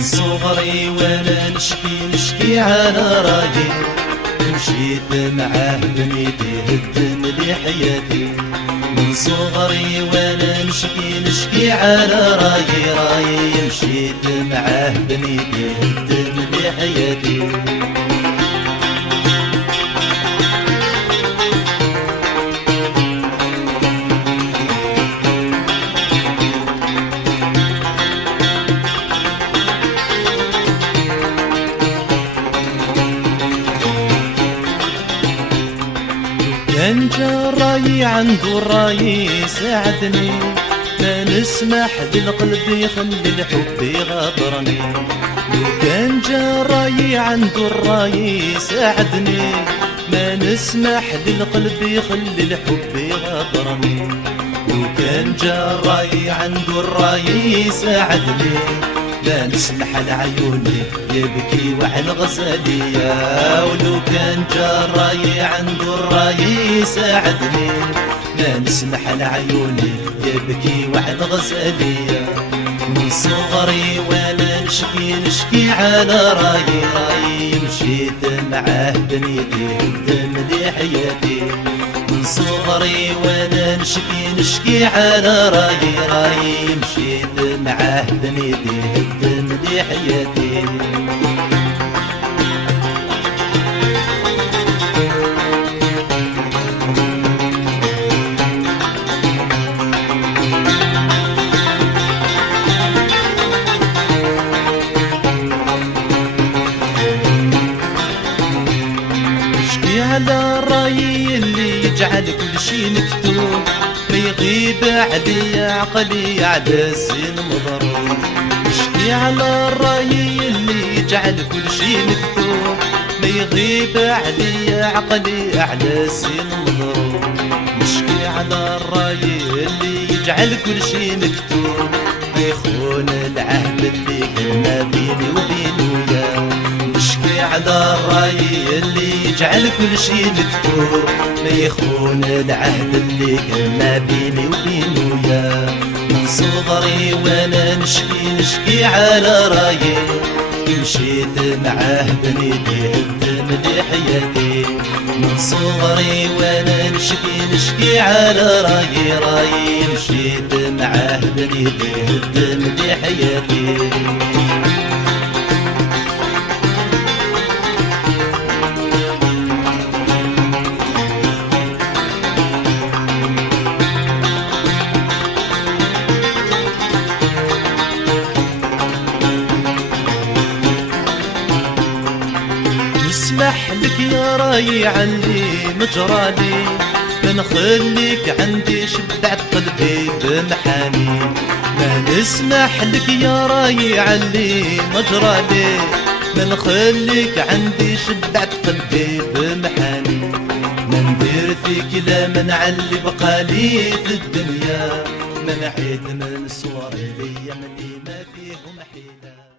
صغري وانا نشكي على راجي، مشيت معاه بنيتي هدم لي حياتي. من صغري وانا نشكي على راجي، مشيت معاه بنيتي هدم لي حياتي. كان جا الراي عنده الراي ساعدني، ما نسمح للقلب يخلي الحب يغادرني. لو كان جا الراي عنده الراي ساعدني، ما نسمح للقلب يخلي الحب يغادرني. لو كان جا الراي عنده الراي ساعدني، لا نسمح لعيوني يبكي وعن غزالية. ولو كان جا الراي عنده الراي ساعدني، لا نسمح لعيوني يبكي وعن غزالية. من صغري وانا نشكي على راي، مشيت معاه بنيتي هدم لي حياتي. من صغري وانا نشكي على راي، مشيت معاه بنيتي هدم لي حياتي. على الراي اللي يجعل كل شي مكتوب، ما يغيب علي عقلي على الزين مضروب. نشكي على الراي اللي يجعل كل شي مكتوب، ما يغيب علي عقلي على الزين مضروب. نشكي على الراي اللي يجعل كل شي مكتوب، ما يخون العهد اللي كان بيني وبينه يا. نشكي على الراي اللي يجعل كل شي مكتوب، ما يخون العهد اللي كان بيني وبينه يا. من صغري وانا نشكي على رايي، مشيت معاه بنيتي هدم لي حياتي. من صغري وانا نشكي على رايي، مشيت معاه بنيتي هدم لي حياتي. اسمح لك يا راي عني مجرالي، ما نخليك عندي شبعت قلبي بمحاني. ما نسمح لك يا راي عني مجرالي، ما نخليك عندي شبعت قلبي بمحاني. ما ندير فيك لا ما نعلي بقالي في الدنيا، ما نعيد من صور ليا اللي ما فيهم حيلة.